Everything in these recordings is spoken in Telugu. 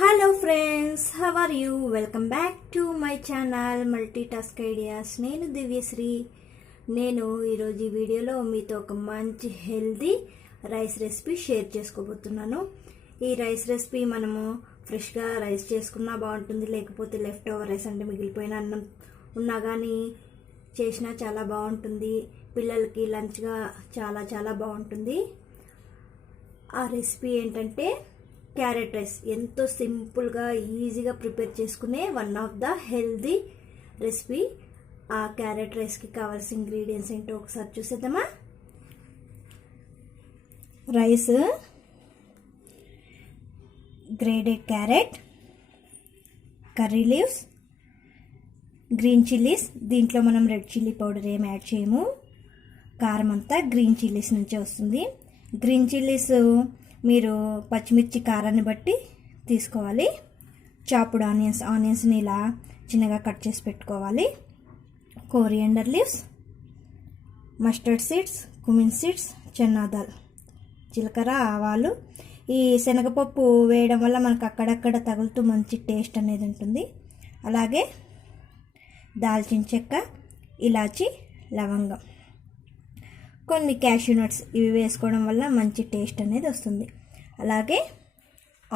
Hello friends, how are you? Welcome back to my channel multitask ideas. నేను దివ్యశ్రీ. నేను ఈరోజు ఈ వీడియోలో మీతో ఒక మంచి హెల్దీ రైస్ రెసిపీ షేర్ చేసుకోబోతున్నాను. ఈ రైస్ రెసిపీ మనము ఫ్రెష్గా రైస్ చేసుకున్నా బాగుంటుంది, లేకపోతే లెఫ్ట్ ఓవర్ రైస్ అంటే మిగిలిపోయిన అన్నం ఉన్నా కానీ చేసినా చాలా బాగుంటుంది. పిల్లలకి లంచ్గా చాలా చాలా బాగుంటుంది. ఆ రెసిపీ ఏంటంటే క్యారెట్ రైస్. ఎంతో సింపుల్గా ఈజీగా ప్రిపేర్ చేసుకునే one of the healthy recipe. ఆ క్యారెట్ రైస్కి కావాల్సిన ఇంగ్రీడియంట్స్ ఏంటో ఒకసారి చూసేద్దామా. Rice, graded carrot, curry leaves, green chillies. దీంట్లో మనం రెడ్ చిల్లీ పౌడర్ ఏం యాడ్ చేయము. కారం అంతా గ్రీన్ చిల్లీస్ నుంచే వస్తుంది. గ్రీన్ చిల్లీస్ మీరు పచ్చిమిర్చి కారాన్ని బట్టి తీసుకోవాలి. చాపుడ్ ఆనియన్స్ని ఇలా చిన్నగా కట్ చేసి పెట్టుకోవాలి. Coriander leaves, mustard seeds, cumin seeds, Chenna dal, జీలకర్ర, ఆవాలు. ఈ శనగపప్పు వేయడం వల్ల మనకు అక్కడక్కడ తగులుతూ మంచి టేస్ట్ అనేది ఉంటుంది. అలాగే దాల్చిన చెక్క, ఇలాచి, లవంగం, కొన్ని క్యాష్యూ నట్స్. ఇవి వేసుకోవడం వల్ల మంచి టేస్ట్ అనేది వస్తుంది. అలాగే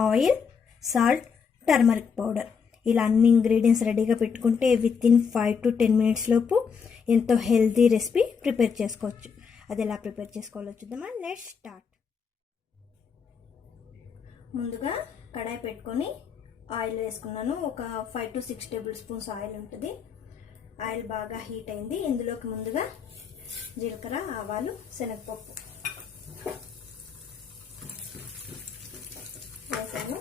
ఆయిల్, సాల్ట్, టర్మరిక్ పౌడర్. ఇలా అన్ని ఇంగ్రీడియంట్స్ రెడీగా పెట్టుకుంటే వితిన్ 5 to 10 minutes లోపు ఎంతో హెల్తీ రెసిపీ ప్రిపేర్ చేసుకోవచ్చు. అది ఎలా ప్రిపేర్ చేసుకోవాలో చూద్దామా. Let's start. ముందుగా కడాయి పెట్టుకొని ఆయిల్ వేసుకున్నాను. ఒక 5 to 6 tablespoons ఆయిల్ ఉంటుంది. ఆయిల్ బాగా హీట్ అయింది. ఇందులోకి ముందుగా జీలకర్ర, ఆవాలు, శనగపప్పు వేసాను.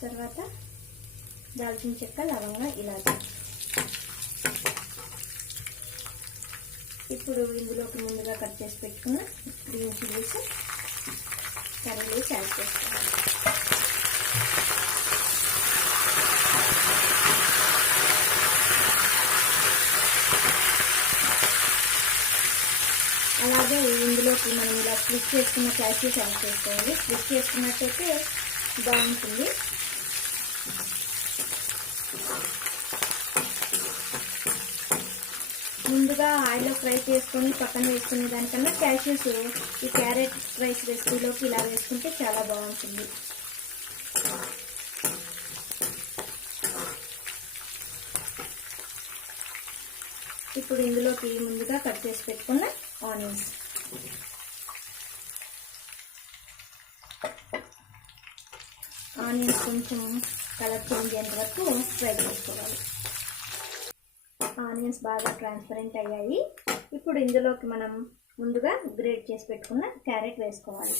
తర్వాత దాల్చిన చెక్క, లవంగా, ఇలాచి. ఇప్పుడు ఇందులోకి ముందుగా కట్ చేసి పెట్టుకున్న green chillies, curry leaves add చేసుకోవాలి. అలాగే ఇందులోకి మనం ఇలా స్ప్లిట్ చేసుకున్న క్యాష్యూస్ యాడ్ చేసుకోవాలి. స్ప్లిట్ చేసుకున్నట్టయితే బాగుంటుంది. ముందుగా ఆయిల్లో ఫ్రై చేసుకొని పక్కన వేసుకునే దానికన్నా క్యాష్యూస్ ఈ క్యారెట్ రైస్ రెసిపీలోకి ఇలా వేసుకుంటే చాలా బాగుంటుంది. ఇప్పుడు ఇందులోకి ముందుగా కట్ చేసి పెట్టుకున్న ఆనియన్స్, కొంచెం కలర్ చేంజ్ అయ్యేంత వరకు ఫ్రై చేసుకోవాలి. ఆనియన్స్ బాగా ట్రాన్స్పరెంట్ అయ్యాయి. ఇప్పుడు ఇందులోకి మనం ముందుగా గ్రేట్ చేసి పెట్టుకున్న క్యారెట్ వేసుకోవాలి.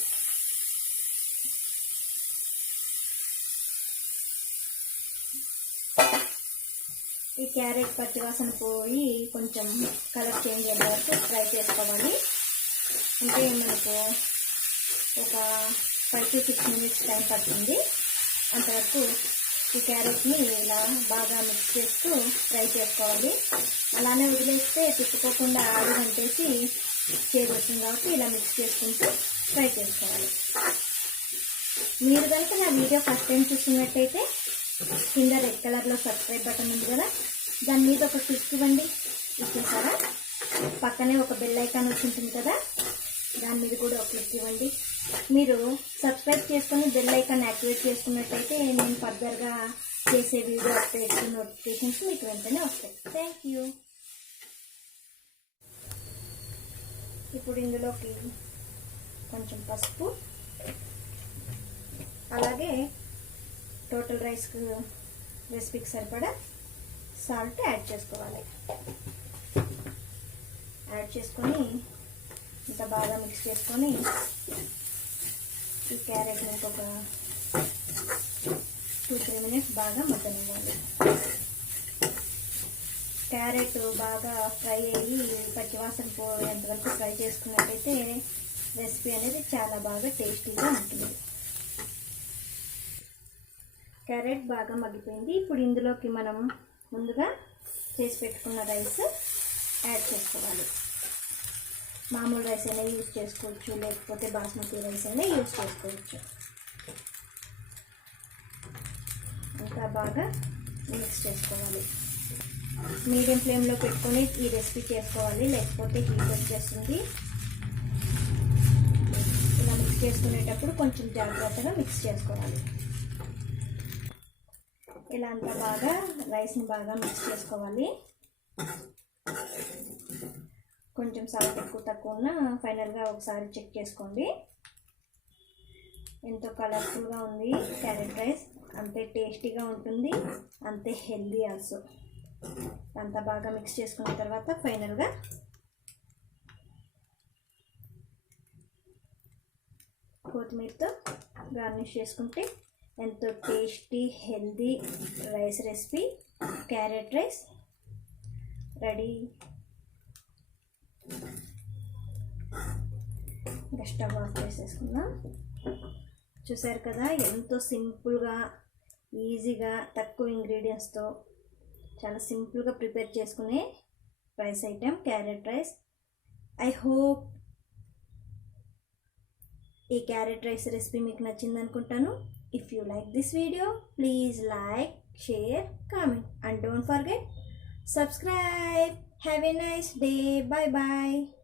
ఈ క్యారెట్ పచ్చివాసన పోయి కొంచెం కలర్ చేంజ్ అయ్యే వరకు ఫ్రై చేసుకోవాలి. అంటే మనకు ఒక 5 to 6 minutes టైం పడుతుంది. అంతవరకు ఈ క్యారెట్ని ఇలా బాగా మిక్స్ చేస్తూ ఫ్రై చేసుకోవాలి. అలానే వదిలేస్తే తిప్పుకోకుండా ఆడుగంటేసి చేదు వస్తుంది కాబట్టి ఇలా మిక్స్ చేసుకుంటూ ఫ్రై చేసుకోవాలి. మీరు కనుక నా వీడియో ఫస్ట్ టైం చూస్తున్నట్టయితే కింద రెడ్ కలర్లో సబ్స్క్రైబ్ బటన్ ఉంది కదా, దాని మీద ఒక క్లిక్ ఇవ్వండి. ఇచ్చేసారా? పక్కనే ఒక బెల్ ఐకాన్ వచ్చి ఉంటుంది కదా, దాని మీద కూడా ఒక క్లిక్ ఇవ్వండి. మీరు సబ్స్క్రైబ్ చేసుకొని బెల్ ఐకాన్ యాక్టివేట్ చేసుకున్నట్టయితే నేను ఫర్దర్గా చేసే వీడియో అప్డేట్స్ నోటిఫికేషన్స్ మీకు వెంటనే వస్తాయి. Thank you. ఇప్పుడు ఇందులోకి కొంచెం పసుపు, అలాగే టోటల్ రెసిపీకి సరిపడా సాల్ట్ యాడ్ చేసుకోవాలి. యాడ్ చేసుకొని ఇంత బాగా మిక్స్ చేసుకొని ఈ క్యారెట్ని ఇంకొక 2-3 minutes బాగా మగ్గనివ్వాలి. క్యారెట్ బాగా ఫ్రై అయ్యి పచ్చివాసన పోయేంతవరకు ఫ్రై చేసుకున్నట్టయితే రెసిపీ అనేది చాలా బాగా టేస్టీగా ఉంటుంది. క్యారెట్ బాగా మగ్గిపోయింది. ఇప్పుడు ఇందులోకి మనం ముందుగా చేసి పెట్టుకున్న రైస్ యాడ్ చేసుకోవాలి. మామూలు రైస్ అయినా యూజ్ చేసుకోవచ్చు, లేకపోతే బాస్మతి రైస్ అయినా యూజ్ చేసుకోవచ్చు. అంతా బాగా మిక్స్ చేసుకోవాలి. మీడియం ఫ్లేమ్లో పెట్టుకొని ఈ రెసిపీ చేసుకోవాలి, లేకపోతే హీట్ వచ్చేస్తుంది. ఇలా మిక్స్ చేసుకునేటప్పుడు కొంచెం జాగ్రత్తగా మిక్స్ చేసుకోవాలి. ఇలా అంతా బాగా రైస్ని బాగా మిక్స్ చేసుకోవాలి. కొంచెం సాల్ట్ ఎక్కువ తక్కువ ఉన్నా ఫైనల్గా ఒకసారి చెక్ చేసుకోండి. ఎంతో కలర్ఫుల్గా ఉంది క్యారెట్ రైస్, అంతే టేస్టీగా ఉంటుంది, అంతే హెల్దీ ఆల్సో. అంతా బాగా మిక్స్ చేసుకున్న తర్వాత ఫైనల్గా కొత్తిమీరతో గార్నిష్ చేసుకుంటే ఎంతో tasty healthy rice recipe carrot rice ready. Stove off చేసేసుకుందాం. చూసారు కదా, ఎంతో సింపుల్గా ఈజీగా తక్కువ ఇంగ్రీడియంట్స్తో చాలా సింపుల్గా ప్రిపేర్ చేసుకునే rice item carrot rice. I hope ఈ క్యారెట్ రైస్ రెసిపీ మీకు నచ్చింది అనుకుంటాను. If you like this video, please like, share, comment, and don't forget subscribe. Have a nice day. Bye bye.